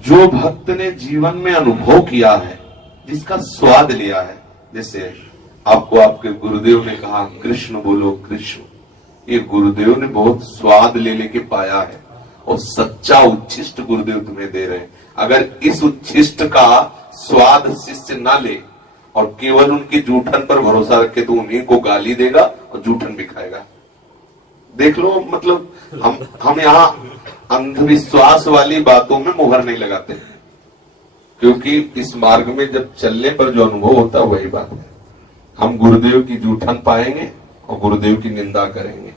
जो भक्त ने जीवन में अनुभव किया है, जिसका स्वाद लिया है, जैसे आपको आपके गुरुदेव ने कहा कृष्ण बोलो कृष्ण, ये गुरुदेव ने बहुत स्वाद ले लेके पाया है और सच्चा उच्छिष्ट गुरुदेव तुम्हें दे रहे हैं। अगर इस उच्छिष्ट का स्वाद शिष्य ना ले और केवल उनके जूठन पर भरोसा रखे तो उन्हीं को गाली देगा और जूठन भी खाएगा। देख लो, मतलब हम यहाँ अंधविश्वास वाली बातों में मुहर नहीं लगाते, क्योंकि इस मार्ग में जब चलने पर जो अनुभव होता है वही बात है। हम गुरुदेव की जूठन पाएंगे और गुरुदेव की निंदा करेंगे।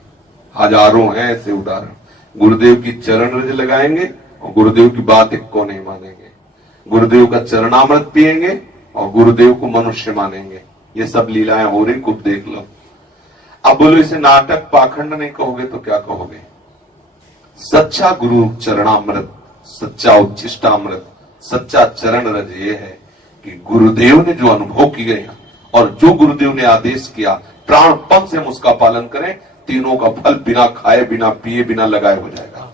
हजारों हैं ऐसे उदाहरण। गुरुदेव की चरण रज लगाएंगे और गुरुदेव की बात एक को नहीं मानेंगे। गुरुदेव का चरणामृत पिएंगे और गुरुदेव को मनुष्य मानेंगे। ये सब लीलाएं हो रही, खूब देख लो। अब बोलो इसे नाटक पाखंड नहीं कहोगे तो क्या कहोगे? सच्चा गुरु चरणामृत, सच्चा उच्छिष्टामृत, सच्चा चरण रज ये है कि गुरुदेव ने जो अनुभव किए और जो गुरुदेव ने आदेश किया प्राणपण से हम उसका पालन करें, तीनों का फल बिना खाए, बिना पिए, बिना लगाए हो जाएगा।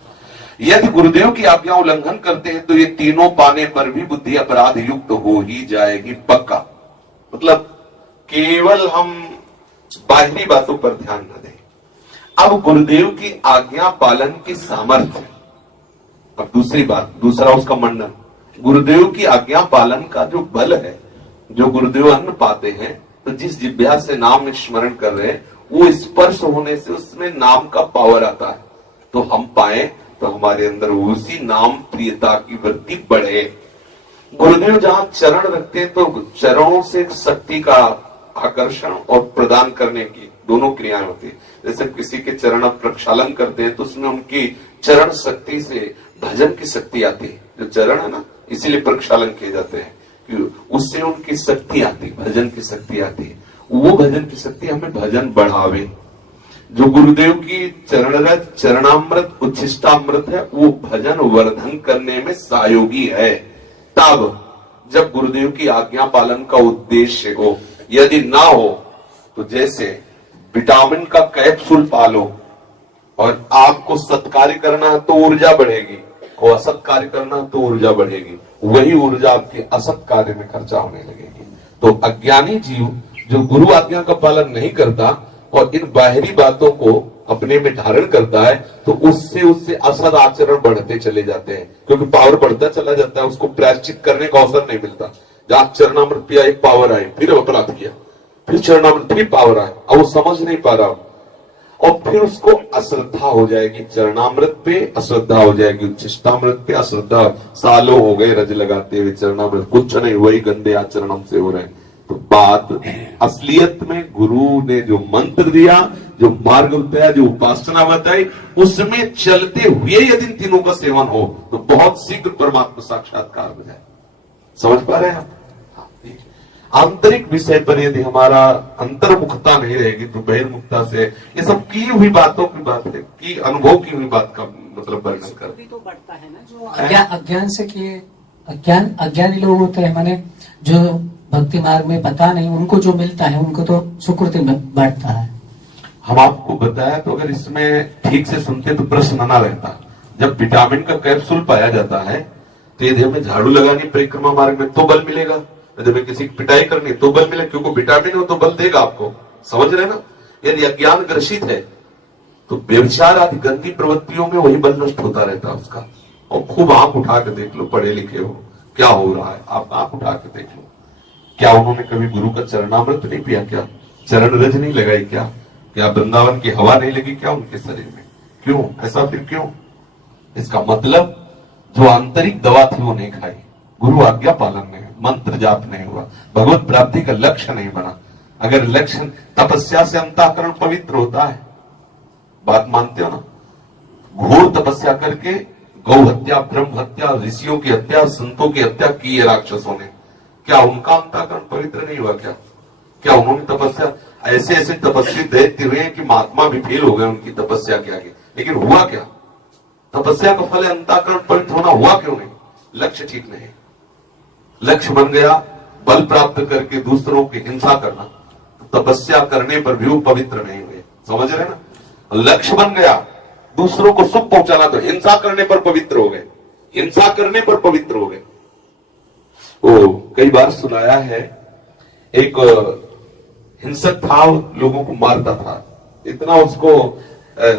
यदि गुरुदेव की आज्ञा उल्लंघन करते हैं तो ये तीनों पाने पर भी बुद्धि अपराध युक्त हो ही जाएगी, पक्का। मतलब केवल हम बाहरी बातों पर ध्यान न दें। अब गुरुदेव की आज्ञा पालन की सामर्थ्य, अब दूसरी बात, दूसरा उसका मंडन, गुरुदेव की आज्ञा पालन का जो बल है, जो गुरुदेव अन्न पाते हैं, तो जिस जिह्वा से नाम स्मरण कर रहे हैं वो स्पर्श होने से उसमें नाम का पावर आता है, तो हम पाए तो हमारे अंदर उसी नाम प्रियता की वृत्ति बढ़े। गुरुदेव जहां चरण रखते हैं तो चरणों से शक्ति का आकर्षण और प्रदान करने की दोनों क्रियाएं होती है। जैसे किसी के चरण प्रक्षालन करते हैं तो उसमें उनकी चरण शक्ति से भजन की शक्ति आती है। जो चरण है ना, इसीलिए प्रक्षालन किए जाते हैं कि उससे उनकी शक्ति आती, भजन की शक्ति आती है। वो भजन की शक्ति हमें भजन बढ़ावे। जो गुरुदेव की चरणरज, चरणामृत, उच्छिष्टामृत है, वो भजन वर्धन करने में सहयोगी है। तब जब गुरुदेव की आज्ञा पालन का उद्देश्य हो, यदि ना हो तो जैसे विटामिन का कैप्सूल पालो और आपको सत्कार्य करना है तो ऊर्जा बढ़ेगी और असत कार्य करना है तो ऊर्जा बढ़ेगी, वही ऊर्जा आपके असत कार्य में खर्चा होने लगेगी। तो अज्ञानी जीव जो गुरु आज्ञा का पालन नहीं करता और इन बाहरी बातों को अपने में धारण करता है तो उससे असद आचरण बढ़ते चले जाते हैं, क्योंकि पावर बढ़ता चला जाता है, उसको प्रायश्चित करने का अवसर नहीं मिलता। जहां चरणामृत पिया एक पावर आई, फिर अपराध किया, फिर चरणामृत फिर पावर आए, अब वो समझ नहीं पा रहा और फिर उसको अश्रद्धा हो जाएगी। चरणामृत पे अश्रद्धा हो जाएगी, उच्छिष्टामृत पे अश्रद्धा। सालों हो गए रज लगाते हुए, चरणामृत कुछ नहीं, वही गंदे आचरण हमसे हो रहे हैं। तो बात असलियत में गुरु ने जो मंत्र दिया, जो मार्ग बताया, जो उपासना बताई, उसमें चलते हुए यदि इन तीनों का सेवन हो तो बहुत शीघ्र परमात्मा साक्षात्कार हो जाए। समझ पा रहे हैं आप? आंतरिक विषय पर यदि हमारा अंतर्मुखता नहीं रहेगी तो बहिर्मुखता से ये सब की हुई बातों की बात है, की अनुभव की हुई बात का मतलब वर्णन कर तो बढ़ता है ना, जो अज्ञान से किए अज्ञानी लोग होते हैं, माने जो भक्ति मार्ग में पता नहीं, उनको जो मिलता है उनको तो सुकृति बढ़ता है। हम आपको बताया तो अगर इसमें ठीक से सुनते तो प्रश्न ना रहता। जब विटामिन का कैप्सूल पाया जाता है तो यदि हमें झाड़ू लगानी परिक्रमा मार्ग में तो बल मिलेगा, यदि हमें किसी की पिटाई करनी तो बल मिलेगा, क्योंकि विटामिन हो तो बल देगा आपको। समझ रहे ना? यदि अज्ञान ग्रसित है तो व्यभिचार आदि गंदी प्रवृत्तियों में वही बल नष्ट होता रहता है उसका। और खूब आंख उठा के देख लो, पढ़े लिखे हो, क्या हो रहा है, आप आंख उठा के देख लो। क्या उन्होंने कभी गुरु का चरणामृत नहीं पिया? क्या चरण रज नहीं लगाई? क्या वृंदावन की हवा नहीं लगी क्या उनके शरीर में? क्यों ऐसा? फिर क्यों? इसका मतलब जो आंतरिक दवा थी वो नहीं खाई, गुरु आज्ञा पालन नहीं, मंत्र जाप नहीं हुआ, भगवत प्राप्ति का लक्ष्य नहीं बना। अगर लक्ष्य, तपस्या से अंतःकरण पवित्र होता है, बात मानते हो ना? घोर तपस्या करके गौ हत्या, ब्रह्म हत्या, ऋषियों की हत्या, संतों की हत्या की है राक्षसों ने, क्या उनका अंतःकरण पवित्र नहीं हुआ? क्या उन्होंने तपस्या, ऐसे ऐसे तपस्वी दैत्य हुए कि महात्मा भी फेल हो गए उनकी तपस्या के आगे, लेकिन हुआ क्या? तपस्या का फल अंतःकरण पवित्र होना, हुआ क्यों नहीं? लक्ष्य ठीक नहीं। लक्ष्य बन गया बल प्राप्त करके दूसरों की हिंसा करना, तपस्या करने पर भी वो पवित्र नहीं हुए। समझ रहे ना? लक्ष्य बन गया दूसरों को सुख पहुंचाना, तो हिंसा करने पर पवित्र हो गए। हिंसा करने पर पवित्र हो गए। वो कई बार सुनाया है, एक हिंसक था, लोगों को मारता था, इतना उसको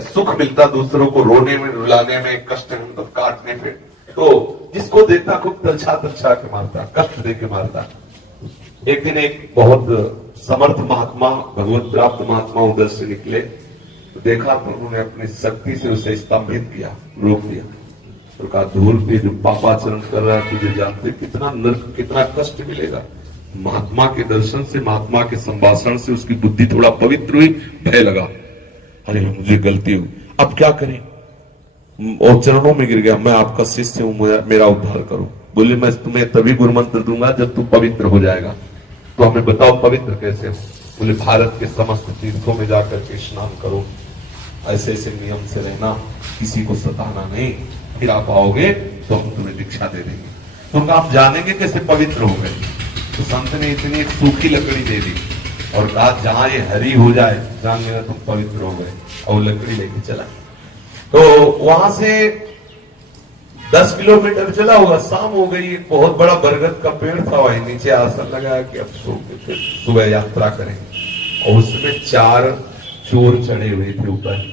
सुख मिलता दूसरों को रोने में, रुलाने में, कष्ट में, मतलब काटने पे, तो जिसको देखता खूब तलछा तलछा के मारता, कष्ट दे के मारता। एक दिन एक बहुत समर्थ महात्मा, भगवत प्राप्त महात्मा उधर से निकले, तो देखा तो उन्होंने अपनी शक्ति से उसे स्तंभित किया, रोक दिया, तो कहा धूल पे जो पापाचरण कर रहा है तुझे जानते कितना नर्क, कितना कष्ट मिलेगा। महात्मा के दर्शन से, महात्मा के संभाषण से उसकी बुद्धि थोड़ा पवित्र हुई, भय लगा, अरे मुझे गलती हुई, अब क्या करें, और चरणों में गिर गया, मैं आपका शिष्य हूं, मेरा उद्धार करो। बोले मैं तुम्हें तभी गुरु मंत्र दूंगा जब तू पवित्र हो जाएगा। तो हमें बताओ पवित्र कैसे हो? बोले भारत के समस्त तीर्थों में जाकर के स्नान करो, ऐसे ऐसे नियम से रहना, किसी को सताना नहीं, फिर आप आओगे तो हम तुम्हें दीक्षा दे देंगे। तो आप जानेंगे कैसे पवित्र हो गए? तो संत ने इतनी एक सूखी लकड़ी दे दी और कहा जहां ये हरी हो जाए जान लेना तुम पवित्र हो गए, और लकड़ी लेके चला। तो वहां से 10 किलोमीटर चला होगा, शाम हो गई, एक बहुत बड़ा बरगद का पेड़ था, वही नीचे आसन लगाया कि अब सो के फिर सुबह यात्रा करेंगे। और उसमें 4 चोर चढ़े हुए थे ऊपर।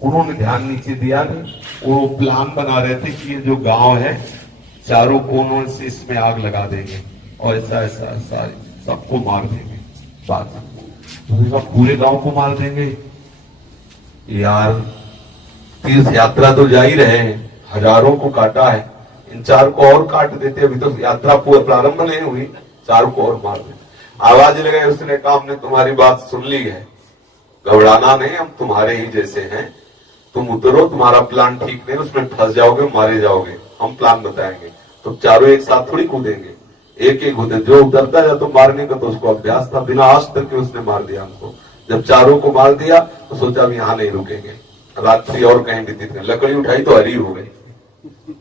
उन्होंने ध्यान नीचे दिया नहीं, वो प्लान बना रहे थे कि ये जो गांव है चारों कोनों से इसमें आग लगा देंगे और ऐसा ऐसा ऐसा सबको मार देंगे। बात पूरे गांव को मार देंगे यार, तीर्थ यात्रा तो जा ही रहे हैं, हजारों को काटा है, इन 4 को और काट देते, अभी तो यात्रा पूरा प्रारंभ नहीं हुई, 4 को और मार देते। आवाज लगाई, उसने कहा हमने तुम्हारी बात सुन ली है, घबराना नहीं, हम तुम्हारे ही जैसे हैं, तुम उतरो, तुम्हारा प्लान ठीक नहीं, उसमें फंस जाओगे, मारे जाओगे, हम प्लान बताएंगे। तो चारों एक साथ थोड़ी कूदेंगे, एक एक कूदे, जो उतरता जा तो मारने का, तो उसको अभ्यास था, बिना आज तक उसने मार दिया हमको। जब चारों को मार दिया तो सोचा अब यहाँ नहीं रुकेंगे, रात्रि और कहीं व्यतीत करें। लकड़ी उठाई तो हरी हो गई।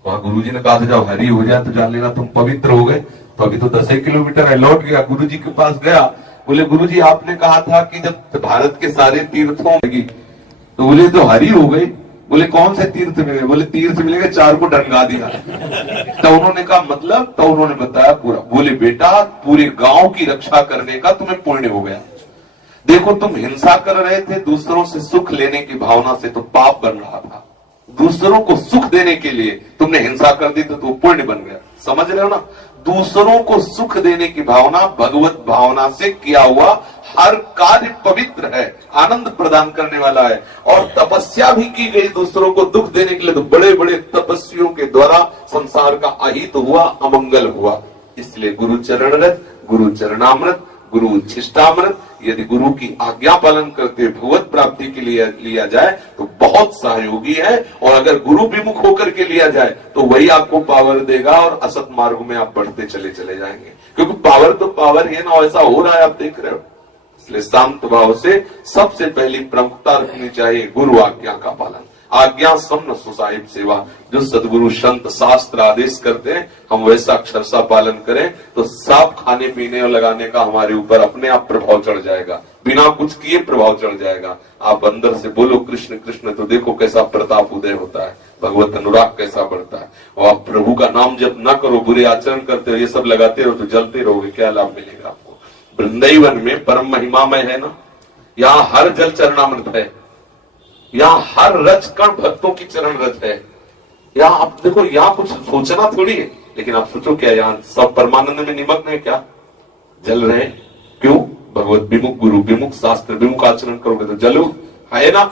गुरुजी ने कहा था जब हरी हो जाए तो जान लेना तुम पवित्र हो गए। तो अभी तो 10 किलोमीटर है, लौट गया, गुरुजी के पास गया, बोले गुरुजी आपने कहा था कि जब भारत के सारे तीर्थों में, तो बोले तो हरी हो गई। बोले कौन से तीर्थ मिले? बोले तीर्थ मिलेंगे, 4 को डंगा दिया। तो उन्होंने कहा मतलब? तो उन्होंने बताया पूरा। बोले बेटा पूरे गांव की रक्षा करने का तुम्हें पुण्य हो गया। देखो तुम हिंसा कर रहे थे दूसरों से सुख लेने की भावना से, तो पाप बन रहा था। दूसरों को सुख देने के लिए तुमने हिंसा कर दी तो पुण्य बन गया। समझ रहे हो ना? दूसरों को सुख देने की भावना, भगवत भावना से किया हुआ हर कार्य पवित्र है, आनंद प्रदान करने वाला है। और तपस्या भी की गई दूसरों को दुख देने के लिए, तो बड़े बड़े तपस्वियों के द्वारा संसार का अहित हुआ, अमंगल हुआ। इसलिए गुरु चरण रज, गुरु चरणामृत, गुरु उच्छिष्टामृत यदि गुरु की आज्ञा पालन करते भगवत प्राप्ति के लिए लिया जाए तो बहुत सहयोगी है। और अगर गुरु विमुख होकर के लिया जाए तो वही आपको पावर देगा और असत मार्ग में आप बढ़ते चले जाएंगे। क्योंकि पावर तो पावर है ना, ऐसा हो रहा है, आप देख रहे हो। इसलिए शांत भाव से सबसे पहली प्रमुखता रखनी चाहिए गुरु आज्ञा का पालन। आज्ञा सम्न सुसाहिब सेवा, जो सदगुरु संत शास्त्र आदेश करते हैं हम वैसा अक्षरशः पालन करें तो सब खाने पीने और लगाने का हमारे ऊपर अपने आप प्रभाव चढ़ जाएगा, बिना कुछ किए प्रभाव चढ़ जाएगा। आप अंदर से बोलो कृष्ण कृष्ण तो देखो कैसा प्रताप उदय होता है, भगवत अनुराग कैसा बढ़ता है। और आप प्रभु का नाम जब ना करो, बुरे आचरण करते हो, ये सब लगाते रहो तो जलते रहोगे, क्या लाभ मिलेगा आपको? वृंदावन में परम महिमामय है ना, यहाँ हर जल चरणामृत है, यहाँ हर रज कण भक्तों की चरण रज है। यहाँ आप देखो, यहाँ कुछ सोचना थोड़ी है, लेकिन आप सोचो क्या यहाँ सब परमानंद में निमग्न है? क्या जल रहे? क्यों? भगवत विमुख, गुरु विमुख, शास्त्र विमुख आचरण करोगे तो जलो है ना।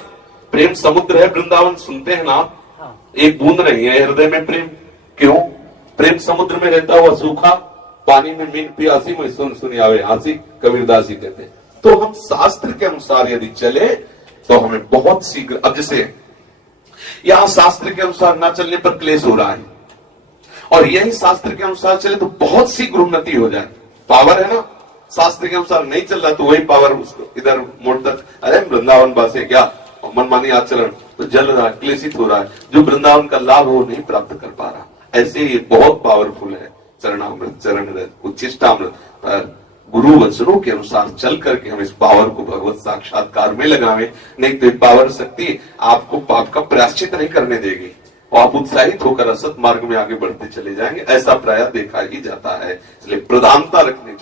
प्रेम समुद्र है वृंदावन, सुनते हैं ना, एक बूंद नहीं है हृदय में प्रेम। क्यों? प्रेम समुद्र में रहता हुआ सूखा पानी में मीन प्यासी में सुन आवे हासी, कबीरदास जी कहते हैं। तो हम शास्त्र के अनुसार यदि चले तो हमें बहुत शीघ्र, अब जैसे यहां शास्त्र के अनुसार ना चलने पर क्लेश हो रहा है, और यही शास्त्र के अनुसार चले तो बहुत शीघ्र उन्नति हो जाए। पावर है ना, शास्त्र के अनुसार नहीं चल रहा तो वही पावर उसको इधर मोड़ तक, अरे वृंदावन बासे क्या मनमानी आचरण, तो जल रहा, क्लेशित हो रहा है, जो वृंदावन का लाभ वो नहीं प्राप्त कर पा रहा। ऐसे ये बहुत पावरफुल है चरणामृत, चरण उच्छिष्टामृत, पर गुरु वचनों के अनुसार चल करके हम इस पावर को भगवत साक्षात्कार में लगावे, नहीं तो पावर शक्ति आपको पाप का प्रायश्चित नहीं करने देगी। और आप उत्साहित होकर असत मार्ग में आगे बढ़ते चले जाएंगे। ऐसा प्राय देखा ही जाता है। इसलिए प्रधानता रखने